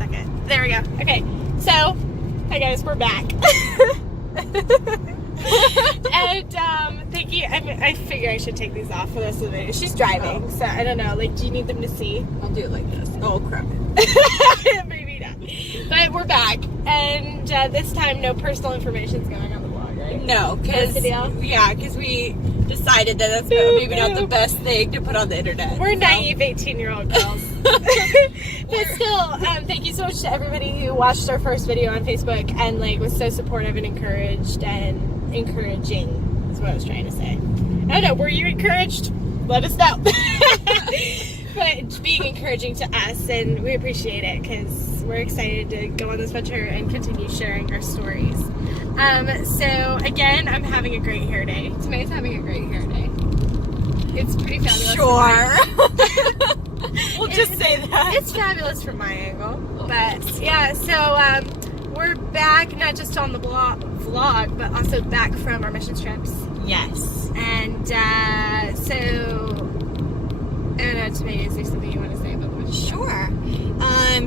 second. There we go. Okay, so, hi guys, we're back. And thank you. I figure I should take these off for the rest of the video. She's driving, so I don't know. Like, do you need them to see? I'll do it like this. Oh, crap. Maybe not. But we're back, and this time no personal information is going on the blog, right? No, because we decided that that's maybe not the best thing to put on the internet. We're naive 18-year-old girls. But still, thank you so much to everybody who watched our first video on Facebook and like was so supportive and encouraged and encouraging is what I was trying to say. I don't know, were you encouraged? Let us know. But being encouraging to us, and we appreciate it because we're excited to go on this venture and continue sharing our stories. So again, I'm having a great hair day. Tomay's having a great hair day. It's pretty fabulous. Sure. We'll just say that. It's fabulous from my angle. But yeah, so we're back not just on the vlog, but also back from our mission trips. Yes. And so, I don't know, Tomei, is there something you want to say about the mission? Sure.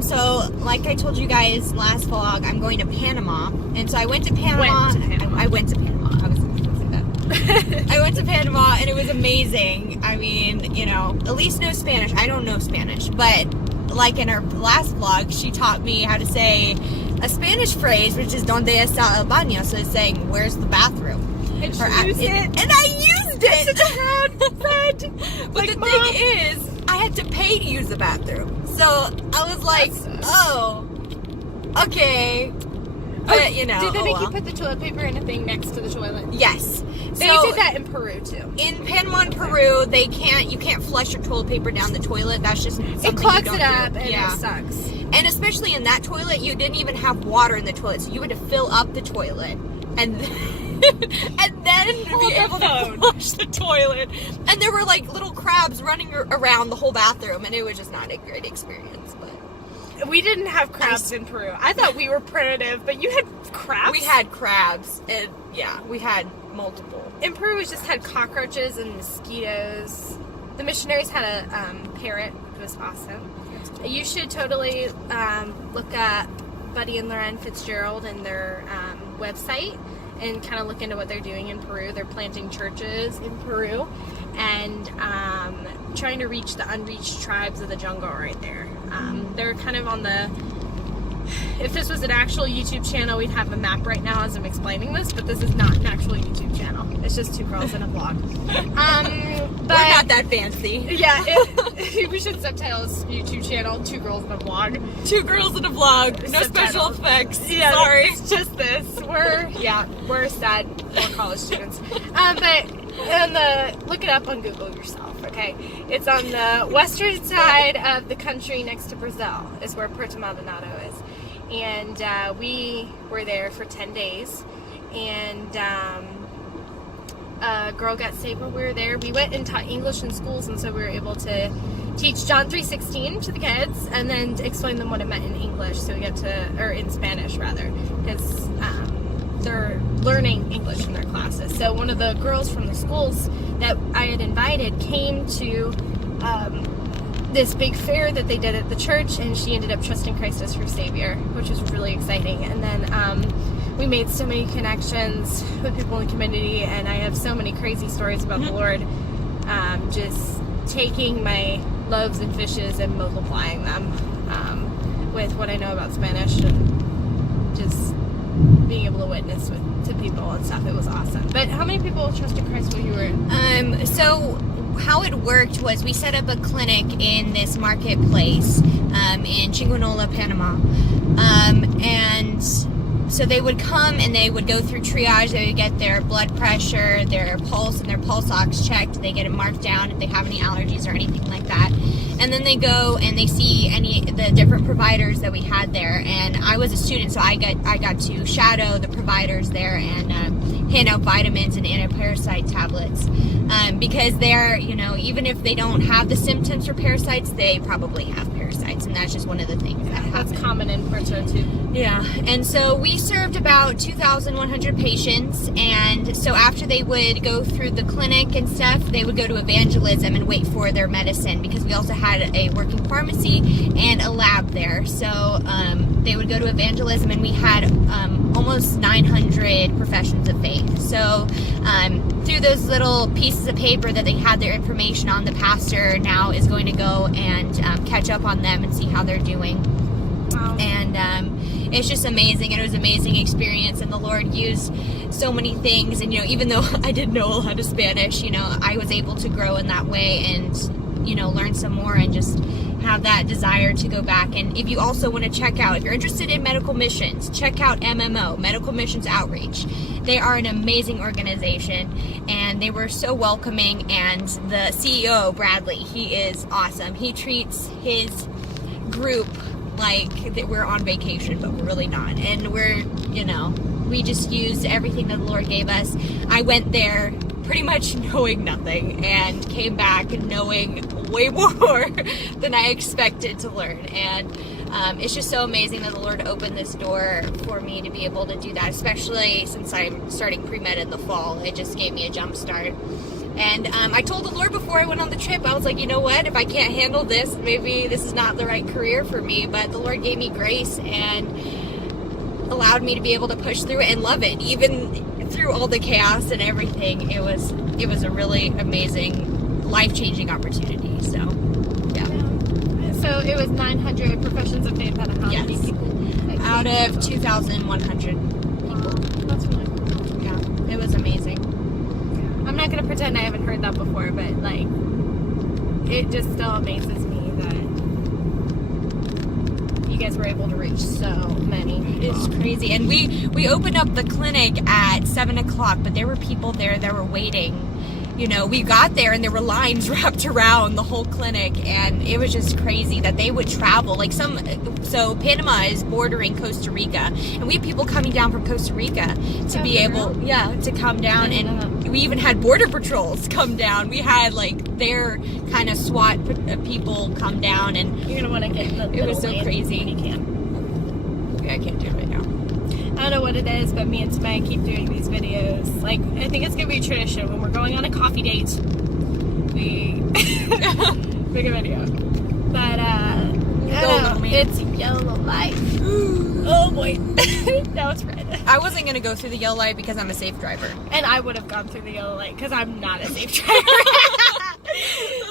So like I told you guys last vlog, I'm going to Panama, and so I went to Panama. I went to Panama. I was going to say that. I went to Panama, and it was amazing. I mean, you know, Elise knows Spanish. I don't know Spanish, but like in her last vlog, she taught me how to say a Spanish phrase, which is "Donde está el baño?" So it's saying, "Where's the bathroom?" And she used it. And I used it. Such a proud friend. But Like, the Mom. thing is, I had to pay to use the bathroom. So I was like, oh, okay. But, you know, Did they make you well. put the toilet paper in a thing next to the toilet? Yes. They So did that in Peru too. in Panama and Peru, you can't flush your toiit paper down the toilet. That's just something It clogs you don't it up do. and Yeah. it sucks. And especially in that toilet, you didn't even have water in the toilet, so you had to fill up the toilet and and then be able to flush the toilet. And there were like little crabs running around the whole bathroom, and it was just not a great experience. But We didn't have crabs in Peru. I thought we were primitive, but you had crabs? we had crabs, and yeah, we had multiple. In Peru, we just had cockroaches and mosquitoes. The missionaries had a parrot. It was awesome. You should totally look at Buddy and Loren Fitzgerald and their website and kind of look into what they're doing in Peru. They're planting churches in Peru and trying to reach the unreached tribes of the jungle right there. They're kind of on the... If this was an actual YouTube channel, we'd have a map right now as I'm explaining this, but this is not an actual YouTube channel. It's just two girls in a vlog. But We're not that fancy. yeah, we should subtitle this YouTube channel, Two Girls in a Vlog. 2 girls in a vlog. No special Subtitles. effects. Yeah, Sorry. it's just this. We're sad. We're college students. Look it up on Google yourself, okay? It's on the western side of the country next to Brazil, is where Puerto Maldonado is. And we were there for 10 days, and a girl got saved when we were there. We went and taught English in schools, and so we were able to teach John 3:16 to the kids, and then to explain them what it meant in English. So we got to, or in Spanish rather, because they're learning English in their classes. So one of the girls from the schools that I had invited came to this big fair that they did at the church, and she ended up trusting Christ as her Savior, which was really exciting. And then we made so many connections with people in the community, and I have so many crazy stories about the Lord, just taking my loaves and fishes and multiplying them with what I know about Spanish, and just being able to witness to people and stuff. It was awesome. But how many people trusted Christ while you were? So how it worked was we set up a clinic in this marketplace in Chinguanola, Panama. And so they would come and they would go through triage. They would get their blood pressure, their pulse, and their pulse ox checked. They get it marked down if they have any allergies or anything like that. And then they go and they see the different providers that we had there. And I was a student, so I got to shadow the providers there and hand out vitamins and anti-parasite tablets. Because they're, even if they don't have the symptoms for parasites, they probably have parasites. And that's just one of the things that happens. That's common in Puerto too. Yeah, and so we served about 2,100 patients, and so after they would go through the clinic and stuff, they would go to evangelism and wait for their medicine, because we also had a working pharmacy and a lab there. So they would go to evangelism, and we had almost 900 professions of faith. So through those little pieces of paper that they had their information on, the pastor now is going to go and catch up on them and see how they're doing. Wow. And it's just amazing, and it was an amazing experience, and the Lord used so many things. And even though I didn't know a lot of Spanish, I was able to grow in that way and learn some more and just have that desire to go back. And if you also want to check out, if you're interested in medical missions, check out MMO, Medical Missions Outreach. They are an amazing organization, and they were so welcoming. And the CEO, Bradley, he is awesome. He treats his group like that we're on vacation, but we're really not. And we just used everything that the Lord gave us. I went there pretty much knowing nothing and came back knowing way more than I expected to learn. And it's just so amazing that the Lord opened this door for me to be able to do that, especially since I'm starting pre-med in the fall. It just gave me a jump start. And I told the Lord before I went on the trip, I was like, you know what, if I can't handle this, maybe this is not the right career for me. But the Lord gave me grace and allowed me to be able to push through it and love it, even through all the chaos and everything. It was a really amazing, life-changing opportunity. So, yeah. So it was 900 professions of faith out of how many people? Out of 2,100 people. Wow, that's really cool. Yeah, it was amazing. I'm not gonna pretend I haven't heard that before, but it just still amazes me that you guys were able to reach so many people. It's crazy. And we opened up the clinic at 7 o'clock, but there were people there that were waiting. We got there and there were lines wrapped around the whole clinic, and it was just crazy that they would travel. So Panama is bordering Costa Rica, and we have people coming down from Costa Rica to be able, to come down, and we even had border patrols come down. We had their kind of SWAT people come down, and you're gonna want to get in the it was so crazy. You can. Okay, I can't do it right now. I don't know what it is, but me and Samaya keep doing these videos. I think it's gonna be a tradition when we're going on a coffee date. We make a video. But it's yellow light. Oh boy, now it's red. I wasn't gonna go through the yellow light because I'm a safe driver, and I would have gone through the yellow light because I'm not a safe driver.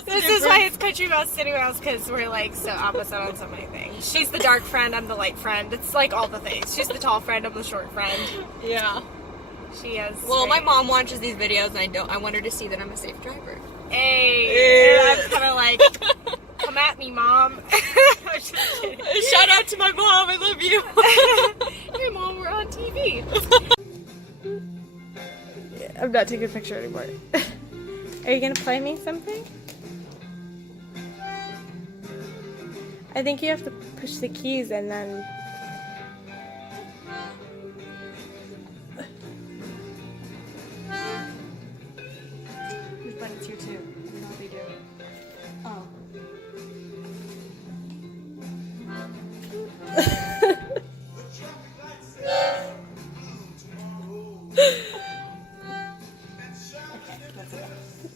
This is why it's country mouse, city mouse, because we're so opposite on so many things. She's the dark friend, I'm the light friend. It's all the things. She's the tall friend, I'm the short friend. Yeah. She is. Well, my mom watches these videos, and I want her to see that I'm a safe driver. Hey, and I'm kind of come at me, Mom. Shout out to my mom, I love you. Hey, Mom, we're on TV. I'm not taking a picture anymore. Are you gonna play me something? I think you have to push the keys and then... But it's here too. What do you do? Oh.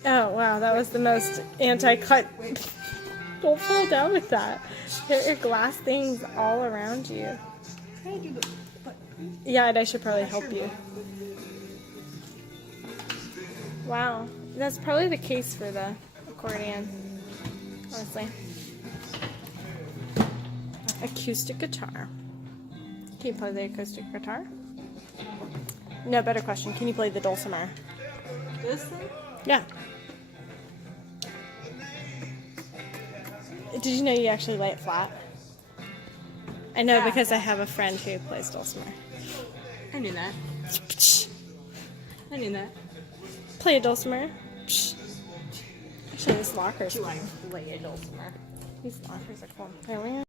Oh wow, that was the most anti-cut. Don't fall down with that. There are glass things all around you. Yeah, and I should probably help you. Wow, that's probably the case for the accordion, honestly. Acoustic guitar. Can you play the acoustic guitar? No, better question. Can you play the dulcimer? This thing? Yeah. Did you know you actually lay it flat? I know because I have a friend who plays dulcimer. I knew that. I knew that. Play a dulcimer. Actually, this locker's Do cool. I play a dulcimer? These lockers are cool. There we are.